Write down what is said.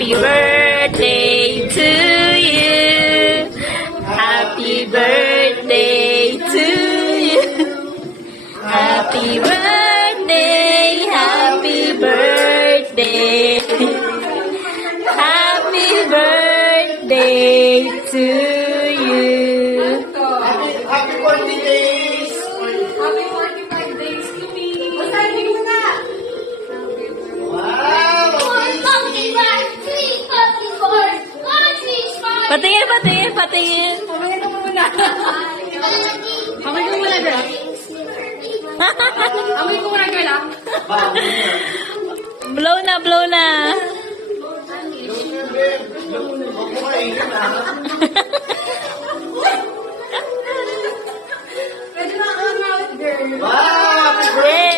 Happy birthday to you. Happy birthday to you. Happy birthday, happy birthday. Happy birthday to you. Happy 40 days! Happy 45 days to me. Masabi mo na. Wow! Patingin, patingin, patingin. Mamaya ka muna. Amoy ko muna, girl. Amoy ko muna, girl, ah. Blow na, blow na. Huwag mo kainin, ha? Pwede na ako na, girl. Wow! Happy birthday!